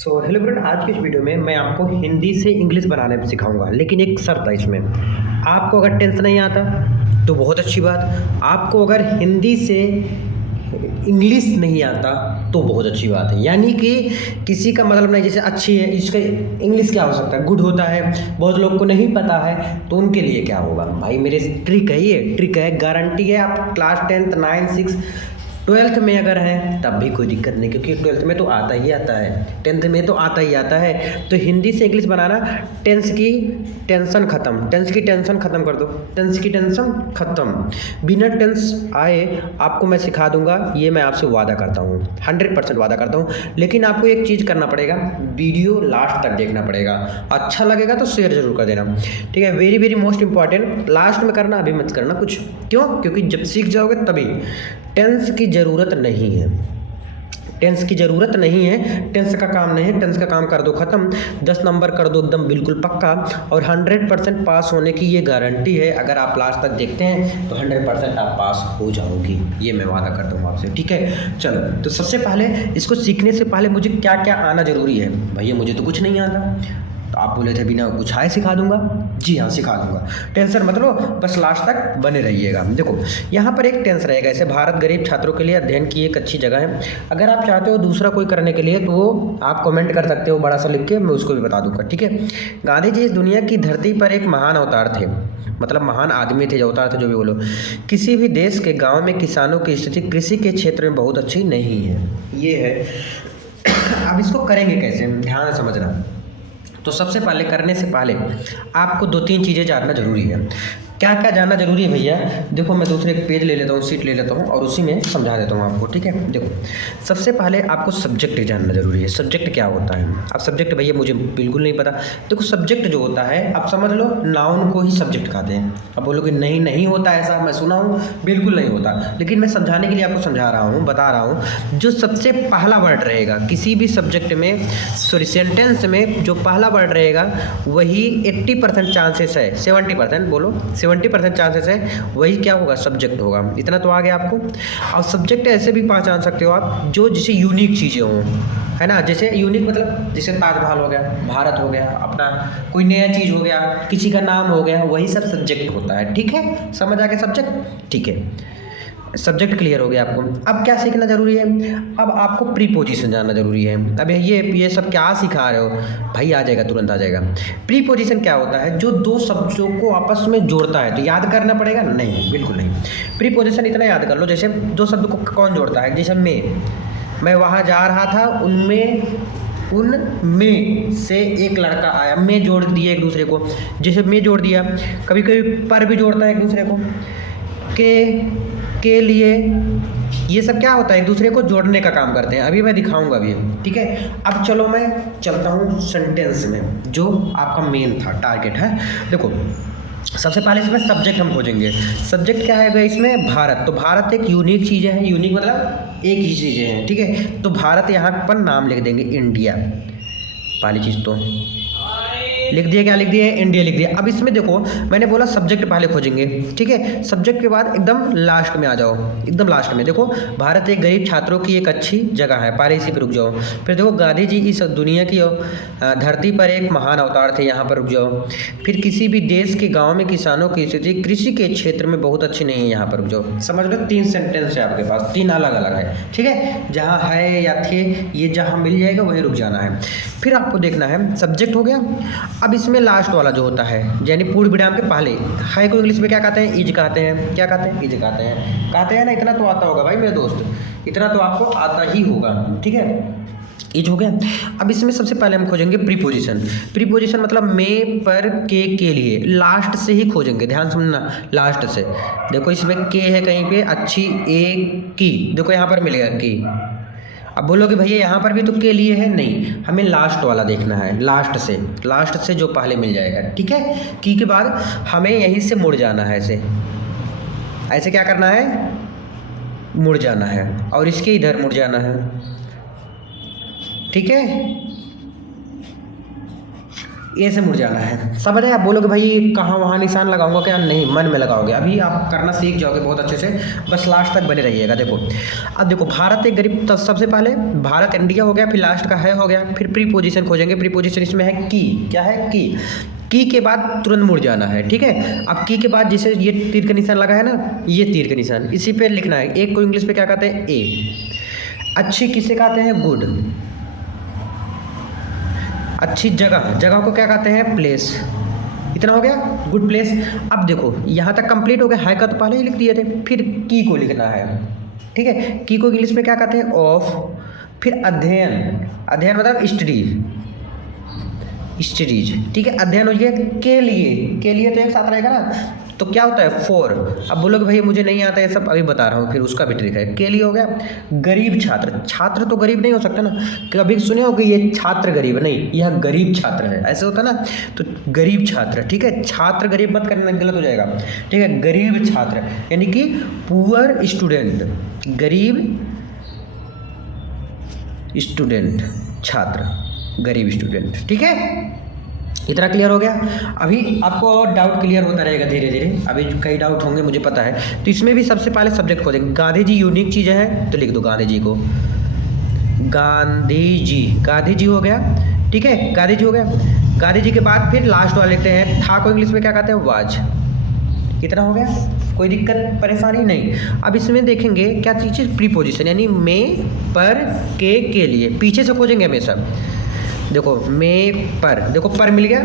Hello friend, आज की इस वीडियो में मैं आपको हिंदी से इंग्लिश बनाने में सिखाऊंगा। लेकिन एक शर्त है इसमें। आपको अगर टेंस नहीं आता तो बहुत अच्छी बात। आपको अगर हिंदी से इंग्लिश नहीं आता तो बहुत अच्छी बात है। यानी कि किसी का मतलब नहीं, जैसे अच्छी है इसका इंग्लिश क्या हो सकता है, गुड होता है। बहुत लोग को नहीं पता है तो उनके लिए क्या होगा भाई, मेरे ट्रिक है, ये ट्रिक है, गारंटी है। आप क्लास 10th 9 6 ट्वेल्थ में अगर हैं तब भी कोई दिक्कत नहीं, क्योंकि ट्वेल्थ में तो आता ही आता है, टेंथ में तो आता ही आता है। तो हिंदी से इंग्लिश बनाना, टेंस की टेंशन ख़त्म, टेंस की टेंशन ख़त्म कर दो, टेंस की टेंशन ख़त्म। बिना टेंस आए आपको मैं सिखा दूंगा, ये मैं आपसे वादा करता हूँ, 100% वादा करता हूँ। लेकिन आपको एक चीज़ करना पड़ेगा, वीडियो लास्ट तक देखना पड़ेगा। अच्छा लगेगा तो शेयर जरूर कर देना, ठीक है। Very very most important, last में करना, अभी मत करना कुछ। क्यों? क्योंकि जब सीख जाओगे तभी। टेंस की ज़रूरत नहीं है, टेंस की ज़रूरत नहीं है, टेंस का काम नहीं है। टेंस का काम कर दो ख़त्म, 10 नंबर कर दो एकदम बिल्कुल पक्का, और 100% पास होने की ये गारंटी है। अगर आप लास्ट तक देखते हैं तो 100% आप पास हो जाओगी, ये मैं वादा करता हूँ आपसे, ठीक है। चलो, तो सबसे पहले इसको सीखने से पहले मुझे क्या क्या आना ज़रूरी है। भैया मुझे तो कुछ नहीं आता, तो आप बोले थे बिना कुछ आए सिखा दूंगा। जी हाँ, सिखा दूंगा, टेंशन मत लो, बस लास्ट तक बने रहिएगा। देखो यहाँ पर एक टेंस रहेगा, ऐसे भारत गरीब छात्रों के लिए अध्ययन की एक अच्छी जगह है। अगर आप चाहते हो दूसरा कोई करने के लिए तो वो आप कमेंट कर सकते हो बड़ा सा लिख के, मैं उसको भी बता दूंगा, ठीक है। गांधी जी इस दुनिया की धरती पर एक महान अवतार थे, मतलब महान आदमी थे, जो अवतार थे, जो भी बोलो। किसी भी देश के गाँव में किसानों की स्थिति कृषि के क्षेत्र में बहुत अच्छी नहीं है, ये है। अब इसको करेंगे कैसे, ध्यान से समझना। तो सबसे पहले, करने से पहले आपको 2-3 चीज़ें जानना ज़रूरी है। क्या क्या जानना ज़रूरी है भैया? देखो, मैं दूसरे एक पेज ले लेता हूँ, सीट ले लेता हूँ और उसी में समझा देता हूँ आपको, ठीक है। देखो, सबसे पहले आपको सब्जेक्ट जानना ज़रूरी है। सब्जेक्ट क्या होता है? अब सब्जेक्ट भैया मुझे बिल्कुल नहीं पता। देखो, सब्जेक्ट जो होता है, आप समझ लो नाउन को ही सब्जेक्ट कहते हैं। अब बोलोगे नहीं नहीं होता ऐसा, मैं सुना हूँ, बिल्कुल नहीं होता। लेकिन मैं समझाने के लिए आपको समझा रहा हूँ, बता रहा हूँ। जो सबसे पहला वर्ड रहेगा किसी भी सब्जेक्ट में, सॉरी सेंटेंस में, जो पहला वर्ड रहेगा वही 80% चांसेस है, 70% बोलो, 70% चांसेस है वही क्या होगा, सब्जेक्ट होगा। इतना तो आ गया आपको। और सब्जेक्ट ऐसे भी पहचान सकते हो आप जो जैसे यूनिक चीज़ें हों, है ना। जैसे यूनिक मतलब जैसे ताजमहल हो गया, भारत हो गया, अपना कोई नया चीज़ हो गया, किसी का नाम हो गया, वही सब सब्जेक्ट होता है, ठीक है। समझ आ गया सब्जेक्ट, ठीक है। सब्जेक्ट क्लियर हो गया आपको। अब क्या सीखना ज़रूरी है? अब आपको प्रीपोजिशन जानना ज़रूरी है। अब ये सब क्या सिखा रहे हो भाई, आ जाएगा, तुरंत आ जाएगा। प्रीपोजिशन क्या होता है? जो दो शब्दों को आपस में जोड़ता है। तो याद करना पड़ेगा? नहीं, बिल्कुल नहीं। प्रीपोजिशन इतना याद कर लो, जैसे दो शब्द को कौन जोड़ता है, जैसे मैं वहाँ जा रहा था, उनमें से एक लड़का आया, मैं जोड़ दिए एक दूसरे को, जैसे मैं जोड़ दिया। कभी कभी पर भी जोड़ता है एक दूसरे को, के लिए। ये सब क्या होता है, एक दूसरे को जोड़ने का काम करते हैं। अभी मैं दिखाऊंगा अभी, ठीक है। अब चलो मैं चलता हूँ सेंटेंस में, जो आपका मेन था, टारगेट है। देखो, सबसे पहले इसमें सब्जेक्ट हम खोजेंगे। सब्जेक्ट क्या है इसमें? भारत। तो भारत एक यूनिक चीज़ है, यूनिक मतलब एक ही चीज़ें हैं, ठीक है। तो भारत यहाँ पर नाम लिख देंगे, इंडिया। पहली चीज़ तो लिख दिया, क्या लिख दिया, इंडिया लिख दिया। अब इसमें देखो, मैंने बोला सब्जेक्ट पहले खोजेंगे, ठीक है। सब्जेक्ट के बाद एकदम लास्ट में आ जाओ, एकदम लास्ट में देखो, भारत एक गरीब छात्रों की एक अच्छी जगह है, पहले इसी पे रुक जाओ। फिर देखो, गांधी जी इस दुनिया की धरती पर एक महान अवतार थे, यहाँ पर रुक जाओ। फिर किसी भी देश के गाँव में किसानों की स्थिति कृषि के क्षेत्र में बहुत अच्छी नहीं है, यहाँ पर रुक जाओ। समझ लो, 3 सेंटेंस है आपके पास, 3 अलग अलग है, ठीक है। जहाँ है या थे, ये जहाँ मिल जाएगा वहीं रुक जाना है। फिर आपको देखना है, सब्जेक्ट हो गया। अब इसमें लास्ट वाला जो होता है, यानी पूर्ण विराम के पहले, है को इंग्लिश में क्या कहते हैं, इज कहते हैं। क्या कहते हैं? इज कहते हैं ना। इतना तो आता होगा भाई मेरे दोस्त, इतना तो आपको आता ही होगा, ठीक है। इज हो गया। अब इसमें सबसे पहले हम खोजेंगे प्रीपोजिशन। प्रीपोजिशन मतलब में, पर, के लिए, लास्ट से ही खोजेंगे, ध्यान समझना, लास्ट से। देखो इसमें के है कहीं पे, अच्छी, एक की, देखो यहाँ पर मिलेगा की। अब बोलोगे भैया यहाँ पर भी तो के लिए है, नहीं, हमें लास्ट वाला देखना है, लास्ट से जो पहले मिल जाएगा, ठीक है। की के बाद हमें यहीं से मुड़ जाना है, ऐसे क्या करना है, मुड़ जाना है, और इसके इधर मुड़ जाना है, ठीक है। ए से मुड़ जाना है। समझ आए? आप बोलोगे भाई कहाँ वहाँ निशान लगाऊंगा क्या? नहीं, मन में लगाओगे। अभी आप करना सीख जाओगे बहुत अच्छे से, बस लास्ट तक बने रहिएगा। देखो अब देखो, भारत एक गरीब, तब सबसे पहले भारत इंडिया हो गया, फिर लास्ट का है हो गया, फिर प्रीपोजिशन खोजेंगे। प्रीपोजिशन इसमें है की। क्या है? की के बाद तुरंत मुड़ जाना है, ठीक है। अब की के बाद जैसे ये तीर का निशान लगा है ना, ये तीर का निशान, इसी पे लिखना है। एक को इंग्लिश में क्या कहते हैं? ए। अच्छी किसे कहते हैं? गुड। अच्छी जगह को क्या कहते हैं? प्लेस। इतना हो गया, गुड प्लेस। अब देखो यहाँ तक कंप्लीट हो गया। हाई का तो पहले ही लिख दिए थे, फिर की को लिखना है, ठीक है। की को इंग्लिश में क्या कहते हैं? ऑफ। फिर अध्ययन मतलब स्टडीज, ठीक है। अध्ययन हो गया। के लिए तो एक साथ रहेगा ना, तो क्या होता है? फॉर। अब बोलोगे भाई मुझे नहीं आता है सब, अभी बता रहा हूँ, फिर उसका भी ट्रिक है। के लिए हो गया। गरीब छात्र तो गरीब नहीं हो सकता ना, कभी सुने हो कि ये छात्र गरीब है? नहीं, यह गरीब छात्र है, ऐसे होता ना। तो गरीब छात्र, ठीक है। छात्र गरीब मत करना, गलत हो जाएगा, ठीक है। गरीब छात्र यानी कि पुअर स्टूडेंट, गरीब स्टूडेंट, छात्र, गरीब स्टूडेंट, ठीक है। इतना क्लियर हो गया। अभी आपको और डाउट क्लियर होता रहेगा धीरे धीरे, अभी कई डाउट होंगे मुझे पता है। तो इसमें भी सबसे पहले सब्जेक्ट खोजेंगे। गांधी जी यूनिक चीज़ है, तो लिख दो गांधी जी को। गांधी जी हो गया, ठीक है। गांधी जी हो गया। गांधी जी के बाद फिर लास्ट वाले लिखते हैं। था को इंग्लिश में क्या कहते हैं? वाज। कितना हो गया? कोई दिक्कत परेशानी नहीं। अब इसमें देखेंगे क्या चीज़? प्रीपोजिशन, यानी में, पर, के लिए। पीछे से खोजेंगे हमेशा। देखो में, पर, देखो पर मिल गया,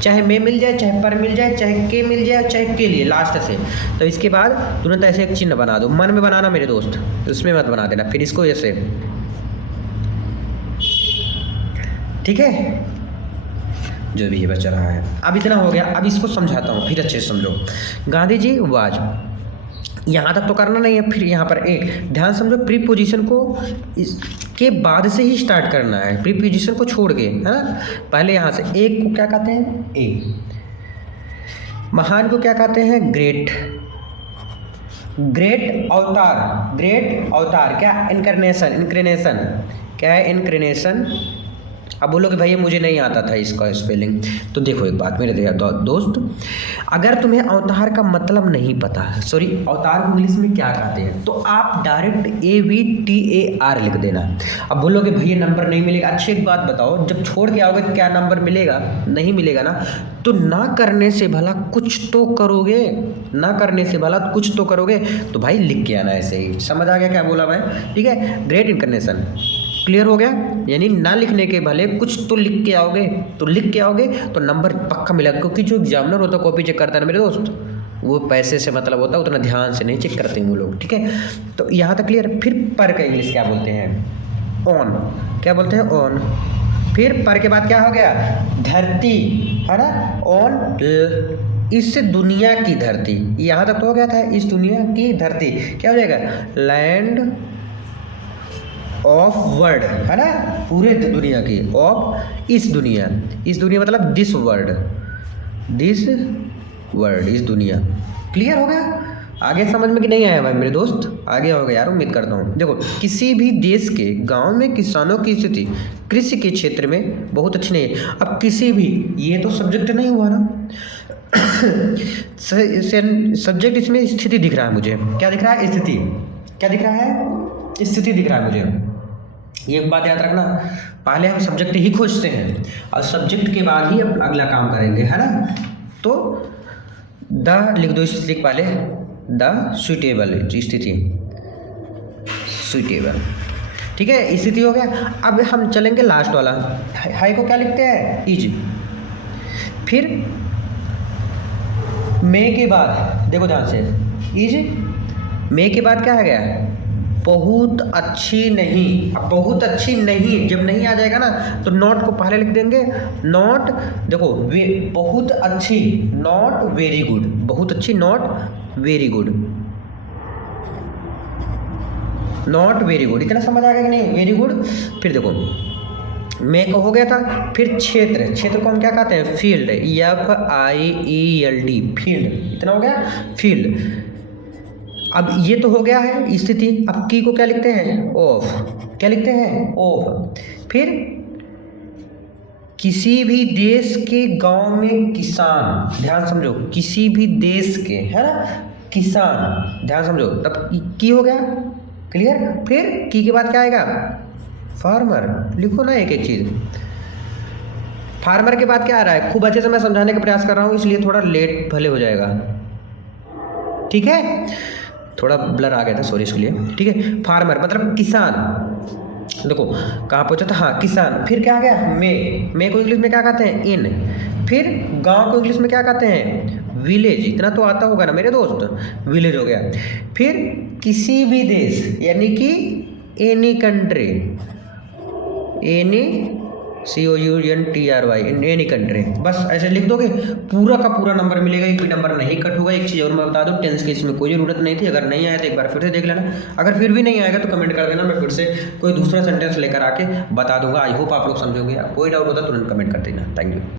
चाहे में मिल जाए, चाहे पर मिल जाए, चाहे के मिल जाए, चाहे के लिए लास्ट से। तो इसके बाद तुरंत ऐसे एक चिन्ह बना दो। मन में बनाना मेरे दोस्त, उसमें मत बना देना। फिर इसको ऐसे, ठीक है, जो भी ये बचा रहा है। अब इतना हो गया। अब इसको समझाता हूँ, फिर अच्छे से समझो। गांधी जी वाज, यहाँ तक तो करना नहीं है। फिर यहाँ पर एक ध्यान समझो, प्रीपोजिशन को इसके बाद से ही स्टार्ट करना है, प्रीपोजिशन को छोड़ के, है ना। पहले यहाँ से एक को क्या कहते हैं? ए। महान को क्या कहते हैं? ग्रेट। ग्रेट अवतार क्या? इनक्रेनेशन क्या है? इनक्रेनेशन। अब बोलोगे भैया मुझे नहीं आता था इसका स्पेलिंग, तो देखो एक बात मेरे दोस्त, अगर तुम्हें अवतार का मतलब नहीं पता, सॉरी अवतार को इंग्लिश में क्या कहते हैं, तो आप डायरेक्ट AVTAR लिख देना। अब बोलोगे भैया नंबर नहीं मिलेगा। अच्छी एक बात बताओ, जब छोड़ के आओगे क्या नंबर मिलेगा? नहीं मिलेगा ना। तो ना करने से भला कुछ तो करोगे, ना करने से भला कुछ तो करोगे। तो भाई लिख के आना ऐसे ही। समझ आ गया क्या बोला मैं? ठीक है। ग्रेट इनकर्नेशन क्लियर हो गया, यानी ना लिखने के भले कुछ तो लिख के आओगे, तो लिख के आओगे तो नंबर पक्का मिलेगा। क्योंकि जो एग्जामिनर होता है कॉपी चेक करता है ना मेरे दोस्त, वो पैसे से मतलब होता है, उतना ध्यान से नहीं चेक करते हैं वो लोग, ठीक है। तो यहाँ तक क्लियर। फिर पर का इंग्लिश क्या बोलते हैं? ऑन। क्या बोलते हैं? ऑन। फिर पर के बाद क्या हो गया? धरती, है ना। ऑन इस दुनिया की धरती, यहाँ तक तो हो गया था। इस दुनिया की धरती क्या हो जाएगा? लैंड ऑफ वर्ल्ड, है ना, पूरे दुनिया की। ऑफ इस दुनिया मतलब दिस वर्ल्ड, इस दुनिया। क्लियर हो गया? आगे समझ में कि नहीं आया भाई मेरे दोस्त? आगे हो गया यार, उम्मीद करता हूँ। देखो किसी भी देश के गांव में किसानों की स्थिति कृषि के क्षेत्र में बहुत अच्छी नहीं है। अब किसी भी, ये तो सब्जेक्ट नहीं हुआ ना सब्जेक्ट, इसमें स्थिति दिख रहा है मुझे। क्या दिख रहा है? स्थिति। क्या दिख रहा है? स्थिति दिख रहा है मुझे। एक बात याद रखना, पहले हम सब्जेक्ट ही खोजते हैं और सब्जेक्ट के बाद ही अगला काम करेंगे, है ना। तो द लिख दो स्थिति के पहले, द सुइटेबल स्थिति, सुइटेबल, ठीक है। स्थिति हो गया। अब हम चलेंगे लास्ट वाला, हाई को क्या लिखते हैं? इज। फिर मे के बाद देखो ध्यान से, इज। मे के बाद क्या है गया? बहुत अच्छी नहीं। अब बहुत अच्छी नहीं जब नहीं आ जाएगा ना, तो नॉट को पहले लिख देंगे। नॉट, देखो बहुत अच्छी, नॉट वेरी गुड, बहुत अच्छी, not very good, not very good. इतना समझ आ गया कि नहीं? Very good. फिर देखो में को हो गया था। फिर क्षेत्र को हम क्या कहते हैं? Field, FIELD, field. इतना हो गया, फील्ड। अब ये तो हो गया है स्थिति। अब की को क्या लिखते हैं? ऑफ। क्या लिखते हैं? ऑफ। फिर किसी भी देश के गांव में किसान, ध्यान समझो, किसी भी देश के, है ना, किसान, ध्यान समझो, तब की हो गया, क्लियर। फिर की के बाद क्या आएगा, फार्मर, लिखो ना एक एक चीज। फार्मर के बाद क्या आ रहा है, खूब अच्छे से मैं समझाने का प्रयास कर रहा हूँ इसलिए थोड़ा लेट भले हो जाएगा, ठीक है, थोड़ा ब्लर आ गया था, सॉरी इसके लिए, ठीक है। फार्मर मतलब किसान, देखो कहाँ पहुंचा था, हाँ किसान। फिर क्या आ गया, मे को इंग्लिश में क्या कहते हैं, इन। फिर गांव को इंग्लिश में क्या कहते हैं, विलेज, इतना तो आता होगा ना मेरे दोस्त, विलेज हो गया। फिर किसी भी देश यानी कि any country, any COUNTRY, in any country, बस ऐसे लिख दोगे, पूरा का पूरा नंबर मिलेगा, एक भी नंबर नहीं कट होगा। एक चीज़ और मैं बता दूं, टेंस की इसमें कोई ज़रूरत नहीं थी, अगर नहीं आया तो एक बार फिर से देख लेना, अगर फिर भी नहीं आएगा तो कमेंट कर देना, मैं फिर से कोई दूसरा सेंटेंस लेकर आके बता दूंगा। आई होप आप लोग समझोगे, कोई डाउट होता तुरंत कमेंट कर देना। Thank you.